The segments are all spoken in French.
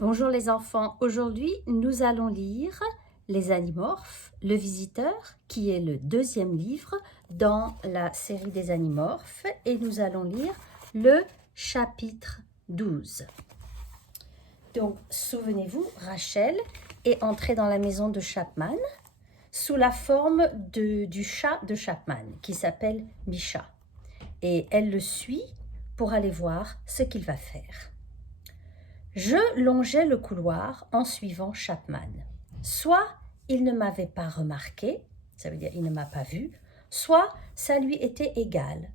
Bonjour les enfants, aujourd'hui nous allons lire Les Animorphes, le Visiteur, qui est le deuxième livre dans la série des Animorphes, et nous allons lire le chapitre 12. Donc souvenez-vous, Rachel est entrée dans la maison de Chapman sous la forme du chat de Chapman qui s'appelle Misha, et elle le suit pour aller voir ce qu'il va faire. Je longeais le couloir en suivant Chapman. Soit il ne m'avait pas remarqué, ça veut dire il ne m'a pas vu, soit ça lui était égal,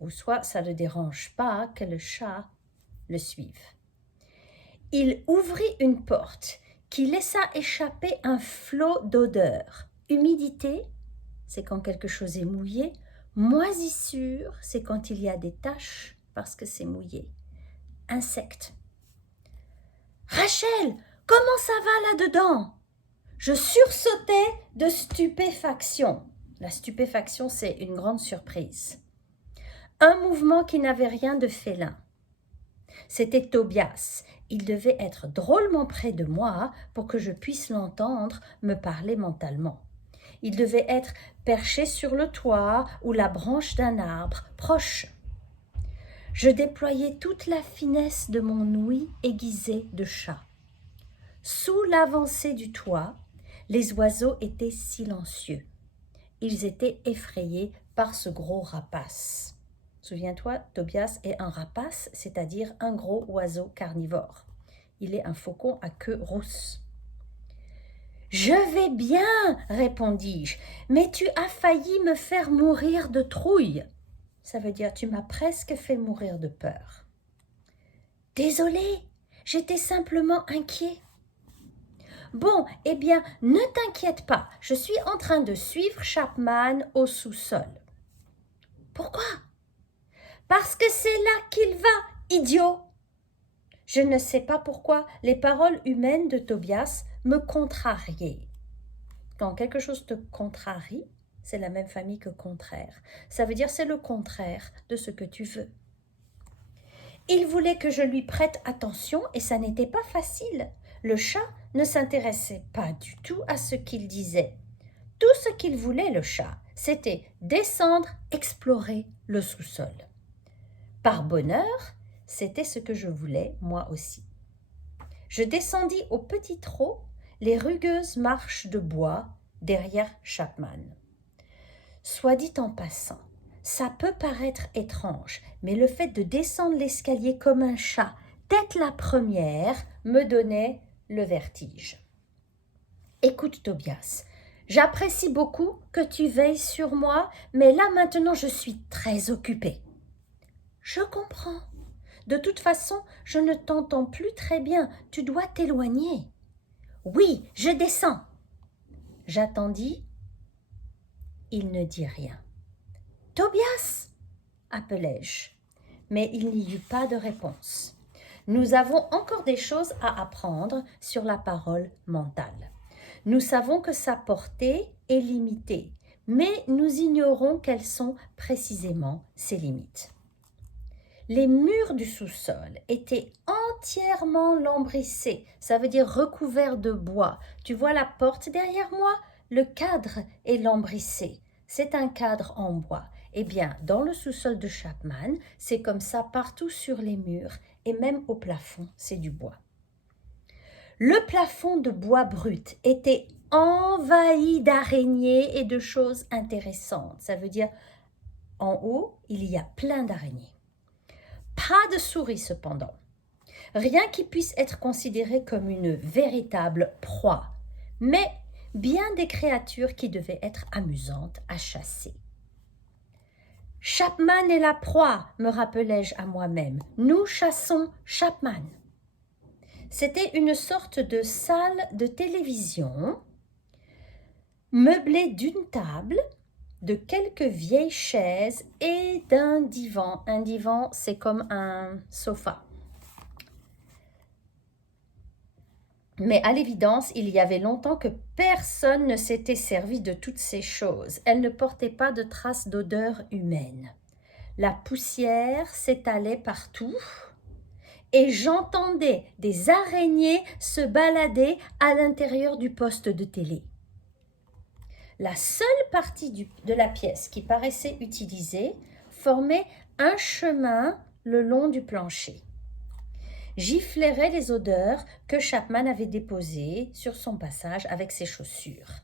ou soit ça ne dérange pas que le chat le suive. Il ouvrit une porte qui laissa échapper un flot d'odeur. Humidité, c'est quand quelque chose est mouillé. Moisissure, c'est quand il y a des taches parce que c'est mouillé. Insectes. Rachel, comment ça va là-dedans? Je sursautais de stupéfaction. La stupéfaction, c'est une grande surprise. Un mouvement qui n'avait rien de félin. C'était Tobias. Il devait être drôlement près de moi pour que je puisse l'entendre me parler mentalement. Il devait être perché sur le toit ou la branche d'un arbre, proche. Je déployais toute la finesse de mon ouïe aiguisée de chat. Sous l'avancée du toit, les oiseaux étaient silencieux. Ils étaient effrayés par ce gros rapace. Souviens-toi, Tobias est un rapace, c'est-à-dire un gros oiseau carnivore. Il est un faucon à queue rousse. « Je vais bien, répondis-je, mais tu as failli me faire mourir de trouille. » Ça veut dire tu m'as presque fait mourir de peur. « Désolé, j'étais simplement inquiet. » Bon, eh bien, ne t'inquiète pas, je suis en train de suivre Chapman au sous-sol. Pourquoi? Parce que c'est là qu'il va, idiot. Je ne sais pas pourquoi les paroles humaines de Tobias me contrariaient. Quand quelque chose te contrarie, c'est la même famille que contraire. Ça veut dire c'est le contraire de ce que tu veux. Il voulait que je lui prête attention et ça n'était pas facile. Le chat ne s'intéressait pas du tout à ce qu'il disait. Tout ce qu'il voulait, le chat, c'était descendre, explorer le sous-sol. Par bonheur, c'était ce que je voulais, moi aussi. Je descendis au petit trot les rugueuses marches de bois derrière Chapman. Soit dit en passant, ça peut paraître étrange, mais le fait de descendre l'escalier comme un chat, tête la première, me donnait le vertige. Écoute, Tobias, j'apprécie beaucoup que tu veilles sur moi, mais là maintenant je suis très occupée. Je comprends. De toute façon, je ne t'entends plus très bien, tu dois t'éloigner. Oui, je descends. J'attendis. Il ne dit rien. Tobias, appelai-je, mais il n'y eut pas de réponse. Nous avons encore des choses à apprendre sur la parole mentale. Nous savons que sa portée est limitée, mais nous ignorons quelles sont précisément ses limites. Les murs du sous-sol étaient entièrement lambrissés, ça veut dire recouverts de bois. Tu vois la porte derrière moi? Le cadre est lambrissé. C'est un cadre en bois. Eh bien, dans le sous-sol de Chapman, c'est comme ça partout sur les murs et même au plafond, c'est du bois. Le plafond de bois brut était envahi d'araignées et de choses intéressantes. Ça veut dire, en haut, il y a plein d'araignées. Pas de souris cependant. Rien qui puisse être considéré comme une véritable proie, mais bien des créatures qui devaient être amusantes à chasser. Chapman est la proie, me rappelai-je à moi-même. Nous chassons Chapman. C'était une sorte de salle de télévision, meublée d'une table, de quelques vieilles chaises et d'un divan. Un divan, c'est comme un sofa. Mais à l'évidence, il y avait longtemps que personne ne s'était servi de toutes ces choses. Elles ne portaient pas de traces d'odeur humaine. La poussière s'étalait partout et j'entendais des araignées se balader à l'intérieur du poste de télé. La seule partie de la pièce qui paraissait utilisée formait un chemin le long du plancher. J'y flairais les odeurs que Chapman avait déposées sur son passage avec ses chaussures.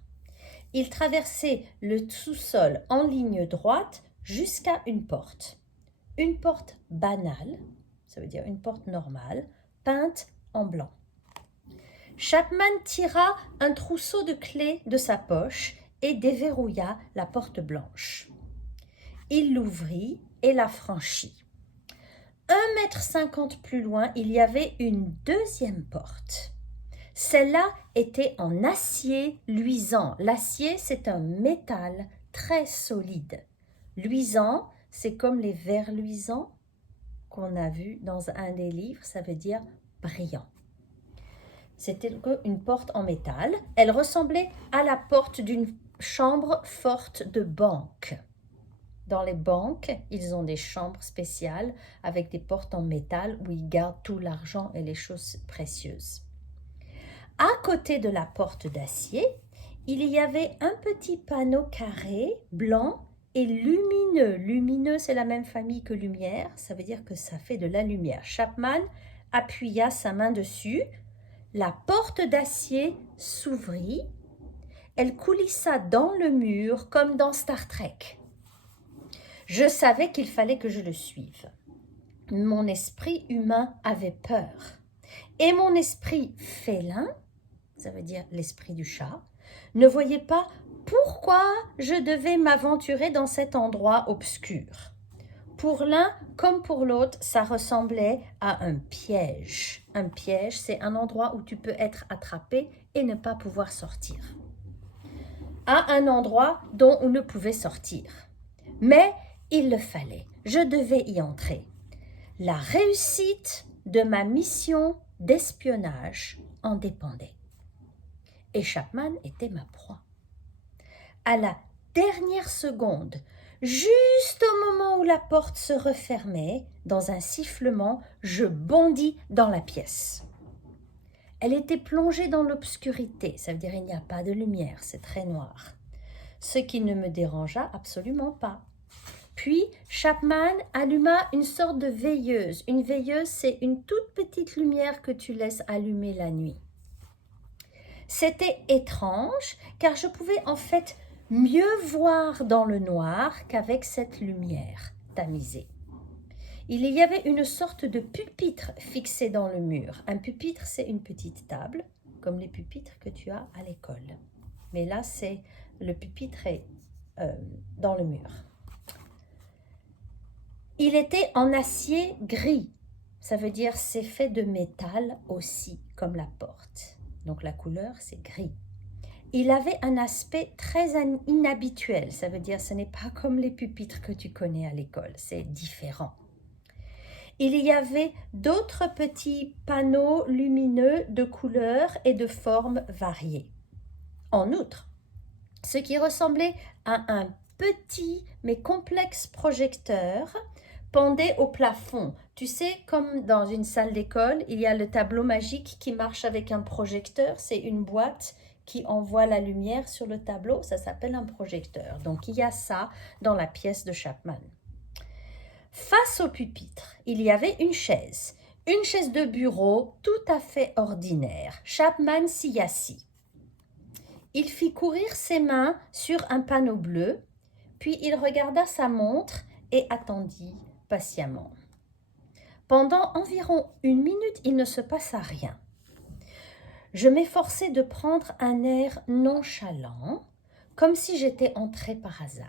Il traversait le sous-sol en ligne droite jusqu'à une porte banale, ça veut dire une porte normale, peinte en blanc. Chapman tira un trousseau de clés de sa poche et déverrouilla la porte blanche. Il l'ouvrit et la franchit. 1,50 m plus loin, il y avait une deuxième porte. Celle-là était en acier luisant. L'acier, c'est un métal très solide. Luisant, c'est comme les verres luisants qu'on a vus dans un des livres, ça veut dire brillant. C'était une porte en métal. Elle ressemblait à la porte d'une chambre forte de banque. Dans les banques, ils ont des chambres spéciales avec des portes en métal où ils gardent tout l'argent et les choses précieuses. À côté de la porte d'acier, il y avait un petit panneau carré, blanc et lumineux. Lumineux, c'est la même famille que lumière, ça veut dire que ça fait de la lumière. Chapman appuya sa main dessus. La porte d'acier s'ouvrit. Elle coulissa dans le mur comme dans Star Trek. Je savais qu'il fallait que je le suive. Mon esprit humain avait peur. Et mon esprit félin, ça veut dire l'esprit du chat, ne voyait pas pourquoi je devais m'aventurer dans cet endroit obscur. Pour l'un comme pour l'autre, ça ressemblait à un piège. Un piège, c'est un endroit où tu peux être attrapé et ne pas pouvoir sortir. À un endroit dont on ne pouvait sortir. Mais il le fallait, je devais y entrer. La réussite de ma mission d'espionnage en dépendait. Et Chapman était ma proie. À la dernière seconde, juste au moment où la porte se refermait, dans un sifflement, je bondis dans la pièce. Elle était plongée dans l'obscurité, ça veut dire il n'y a pas de lumière, c'est très noir. Ce qui ne me dérangea absolument pas. Puis, Chapman alluma une sorte de veilleuse. Une veilleuse, c'est une toute petite lumière que tu laisses allumer la nuit. C'était étrange, car je pouvais en fait mieux voir dans le noir qu'avec cette lumière tamisée. Il y avait une sorte de pupitre fixé dans le mur. Un pupitre, c'est une petite table, comme les pupitres que tu as à l'école. Mais là, le pupitre est dans le mur. Il était en acier gris, ça veut dire c'est fait de métal aussi, comme la porte. Donc la couleur, c'est gris. Il avait un aspect très inhabituel, ça veut dire ce n'est pas comme les pupitres que tu connais à l'école, c'est différent. Il y avait d'autres petits panneaux lumineux de couleurs et de formes variées. En outre, ce qui ressemblait à un petit mais complexe projecteur pendait au plafond. Tu sais, comme dans une salle d'école, il y a le tableau magique qui marche avec un projecteur. C'est une boîte qui envoie la lumière sur le tableau. Ça s'appelle un projecteur. Donc, il y a ça dans la pièce de Chapman. Face au pupitre, il y avait une chaise de bureau tout à fait ordinaire. Chapman s'y assit. Il fit courir ses mains sur un panneau bleu, puis il regarda sa montre et attendit patiemment. Pendant environ 1 minute, il ne se passa rien. Je m'efforçai de prendre un air nonchalant, comme si j'étais entrée par hasard.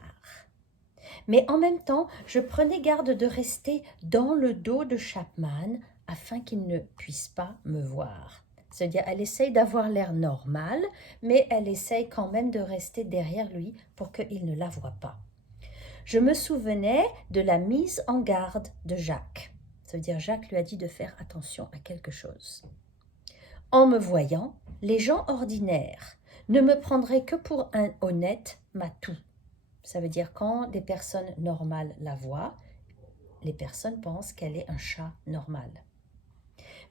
Mais en même temps, je prenais garde de rester dans le dos de Chapman afin qu'il ne puisse pas me voir. C'est-à-dire, elle essaye d'avoir l'air normal, mais elle essaye quand même de rester derrière lui pour qu'il ne la voie pas. Je me souvenais de la mise en garde de Jacques. Ça veut dire Jacques lui a dit de faire attention à quelque chose. En me voyant, les gens ordinaires ne me prendraient que pour un honnête matou. Ça veut dire quand des personnes normales la voient, les personnes pensent qu'elle est un chat normal.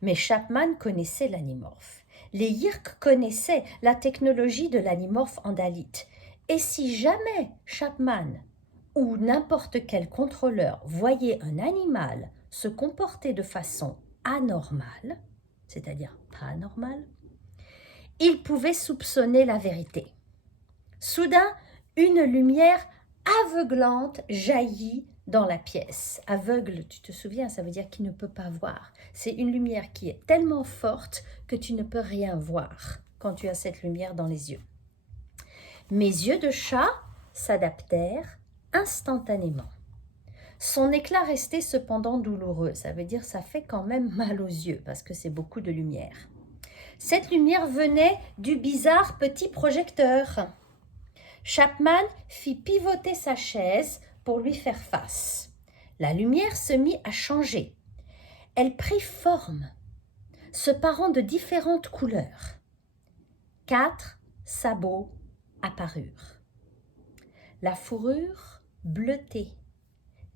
Mais Chapman connaissait l'animorphe. Les Yirks connaissaient la technologie de l'animorphe andalite. Et si jamais Chapman ou n'importe quel contrôleur voyait un animal se comporter de façon anormale, c'est-à-dire pas normale, il pouvait soupçonner la vérité. Soudain, une lumière aveuglante jaillit dans la pièce. Aveugle, tu te souviens, ça veut dire qu'il ne peut pas voir. C'est une lumière qui est tellement forte que tu ne peux rien voir quand tu as cette lumière dans les yeux. Mes yeux de chat s'adaptèrent instantanément. Son éclat restait cependant douloureux, ça veut dire ça fait quand même mal aux yeux parce que c'est beaucoup de lumière. Cette lumière venait du bizarre petit projecteur. Chapman fit pivoter sa chaise pour lui faire face. La lumière se mit à changer. Elle prit forme, se parant de différentes couleurs. 4 sabots apparurent. La fourrure bleutée,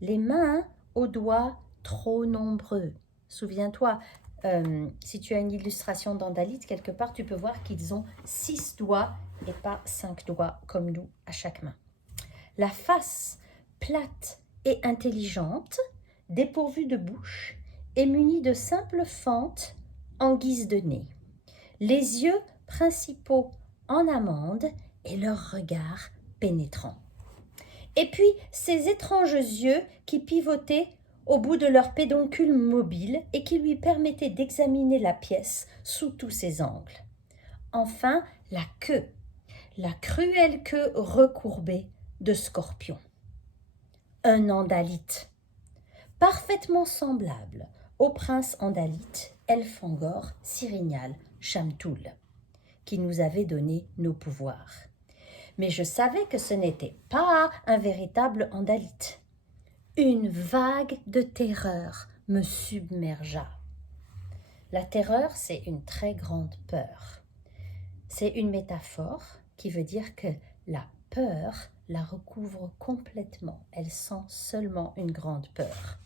les mains aux doigts trop nombreux. Souviens-toi, si tu as une illustration d'andalite, quelque part, tu peux voir qu'ils ont 6 doigts et pas 5 doigts comme nous à chaque main. La face plate et intelligente, dépourvue de bouche et munie de simples fentes en guise de nez. Les yeux principaux en amande et leur regard pénétrant. Et puis ces étranges yeux qui pivotaient au bout de leur pédoncule mobile et qui lui permettaient d'examiner la pièce sous tous ses angles. Enfin, la queue, la cruelle queue recourbée de Scorpion. Un andalite, parfaitement semblable au prince andalite Elfangor Cirignal Shamtul, qui nous avait donné nos pouvoirs. Mais je savais que ce n'était pas un véritable andalite. Une vague de terreur me submergea. La terreur, c'est une très grande peur. C'est une métaphore qui veut dire que la peur la recouvre complètement. Elle sent seulement une grande peur.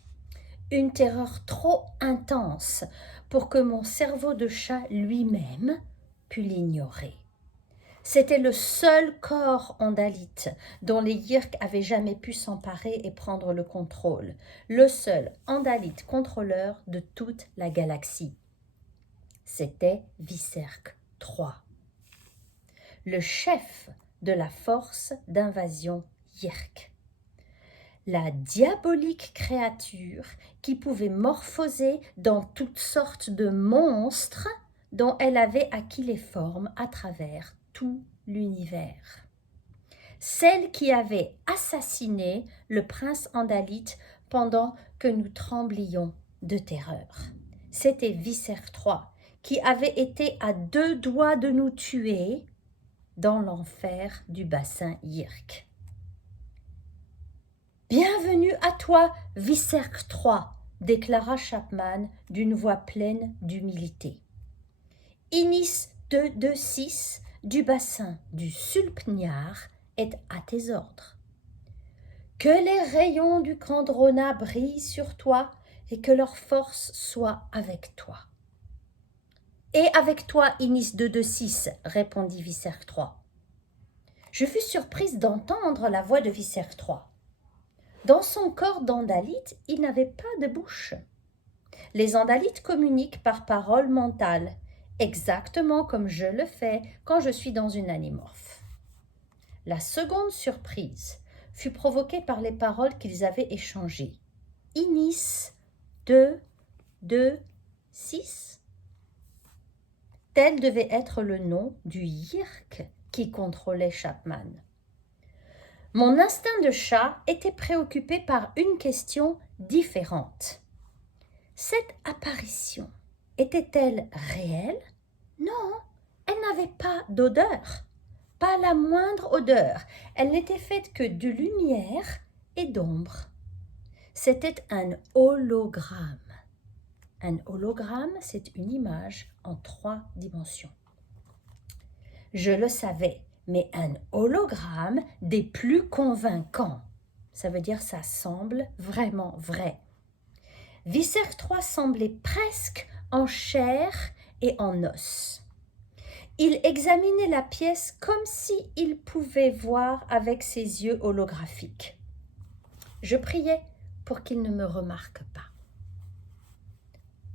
Une terreur trop intense pour que mon cerveau de chat lui-même pût l'ignorer. C'était le seul corps andalite dont les Yirks avaient jamais pu s'emparer et prendre le contrôle. Le seul andalite contrôleur de toute la galaxie. C'était Viserk III, le chef de la force d'invasion Yirk. La diabolique créature qui pouvait morphoser dans toutes sortes de monstres dont elle avait acquis les formes à travers tout l'univers. Celle qui avait assassiné le prince andalite pendant que nous tremblions de terreur. C'était Viserk III qui avait été à 2 doigts de nous tuer dans l'enfer du bassin Yirk. « Bienvenue à toi, Viserk III » déclara Chapman d'une voix pleine d'humilité. « Inis 226 du bassin du Sulpniar est à tes ordres. Que les rayons du Kandrona brillent sur toi et que leur force soit avec toi. »« Et avec toi, Inis 226, répondit Viserk III. Je fus surprise d'entendre la voix de Viserk III. Dans son corps d'andalite, il n'avait pas de bouche. Les andalites communiquent par parole mentale, exactement comme je le fais quand je suis dans une animorphe. La seconde surprise fut provoquée par les paroles qu'ils avaient échangées. Inis 2, 2, 6. Tel devait être le nom du Yirk qui contrôlait Chapman. Mon instinct de chat était préoccupé par une question différente. Cette apparition était-elle réelle? Non, elle n'avait pas d'odeur, pas la moindre odeur. Elle n'était faite que de lumière et d'ombre. C'était un hologramme. Un hologramme, c'est une image en 3 dimensions. Je le savais, mais un hologramme des plus convaincants. Ça veut dire ça semble vraiment vrai. Viserk III semblait presque en chair et en os. Il examinait la pièce comme s'il pouvait voir avec ses yeux holographiques. Je priais pour qu'il ne me remarque pas.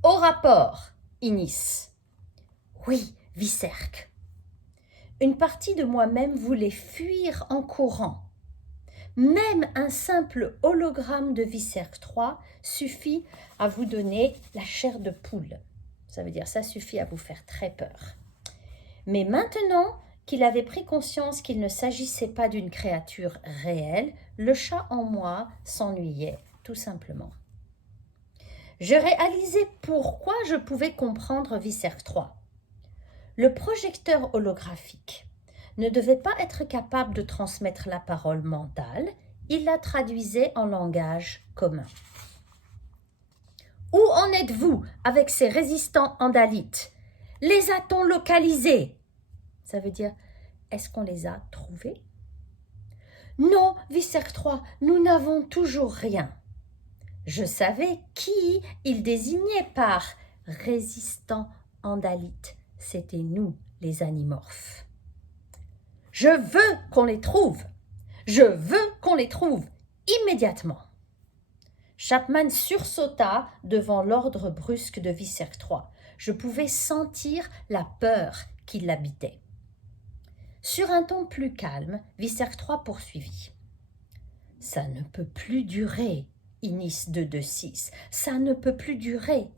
Au rapport, Inis. Oui, Vicerque. Une partie de moi-même voulait fuir en courant. Même un simple hologramme de Vicerque 3 suffit à vous donner la chair de poule. Ça veut dire ça suffit à vous faire très peur. Mais maintenant qu'il avait pris conscience qu'il ne s'agissait pas d'une créature réelle, le chat en moi s'ennuyait, tout simplement. Je réalisais pourquoi je pouvais comprendre Vicerque 3. Le projecteur holographique ne devait pas être capable de transmettre la parole mentale, il la traduisait en langage commun. Où en êtes-vous avec ces résistants andalites? Les a-t-on localisés? Ça veut dire, est-ce qu'on les a trouvés? Non, Vicerque 3, nous n'avons toujours rien. Je savais qui il désignait par résistants andalites. C'était nous, les animorphes. Je veux qu'on les trouve. Je veux qu'on les trouve immédiatement. Chapman sursauta devant l'ordre brusque de Vicerque 3. Je pouvais sentir la peur qui l'habitait. Sur un ton plus calme, Vicerque 3 poursuivit. Ça ne peut plus durer, Inis 226. Ça ne peut plus durer.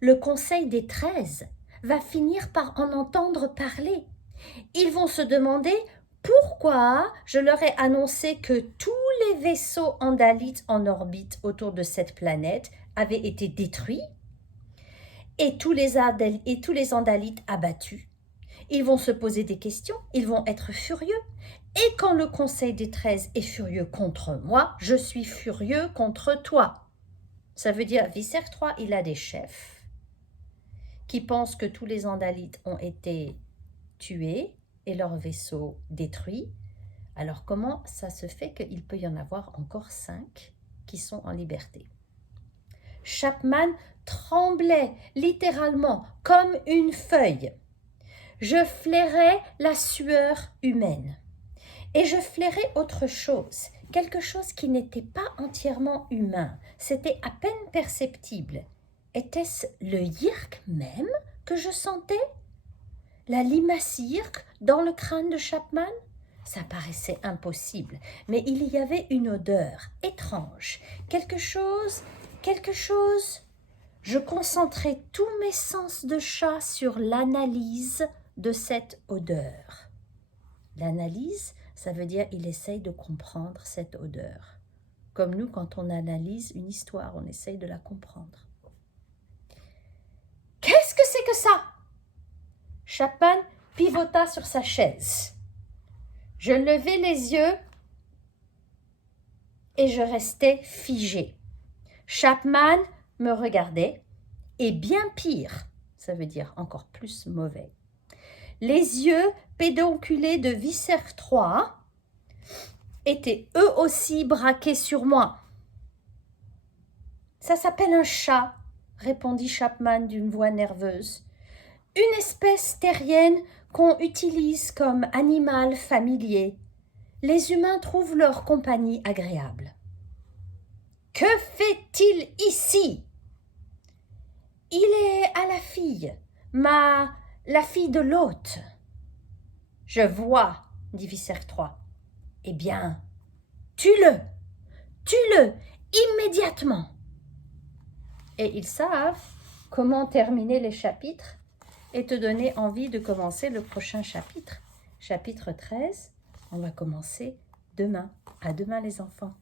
Le Conseil des 13 va finir par en entendre parler. Ils vont se demander pourquoi je leur ai annoncé que tous les vaisseaux andalites en orbite autour de cette planète avaient été détruits et tous les andalites abattus. Ils vont se poser des questions, ils vont être furieux. Et quand le Conseil des 13 est furieux contre moi, je suis furieux contre toi. Ça veut dire, Vicerque 3, il a des chefs qui pensent que tous les andalites ont été tués et leurs vaisseaux détruits. Alors comment ça se fait qu'il peut y en avoir encore 5 qui sont en liberté? Chapman tremblait littéralement comme une feuille. Je flairais la sueur humaine. Et je flairais autre chose, quelque chose qui n'était pas entièrement humain. C'était à peine perceptible. Était-ce le yirk même que je sentais? La limace yirk dans le crâne de Chapman? Ça paraissait impossible, mais il y avait une odeur étrange, quelque chose. Je concentrais tous mes sens de chat sur l'analyse de cette odeur. L'analyse, ça veut dire il essaye de comprendre cette odeur. Comme nous, quand on analyse une histoire, on essaye de la comprendre. Qu'est-ce que c'est que ça? Chapman pivota sur sa chaise. Je levai les yeux et je restais figée. Chapman me regardait et bien pire, ça veut dire encore plus mauvais. Les yeux pédonculés de Vicerque 3 étaient eux aussi braqués sur moi. Ça s'appelle un chat, répondit Chapman d'une voix nerveuse. Une espèce terrienne qu'on utilise comme animal familier. Les humains trouvent leur compagnie agréable. Que fait-il ici? Il est à la fille, la fille de l'hôte. Je vois, dit Vicerque 3. Eh bien, tue-le immédiatement. Et ils savent comment terminer les chapitres et te donner envie de commencer le prochain chapitre. Chapitre 13, on va commencer demain. À demain les enfants.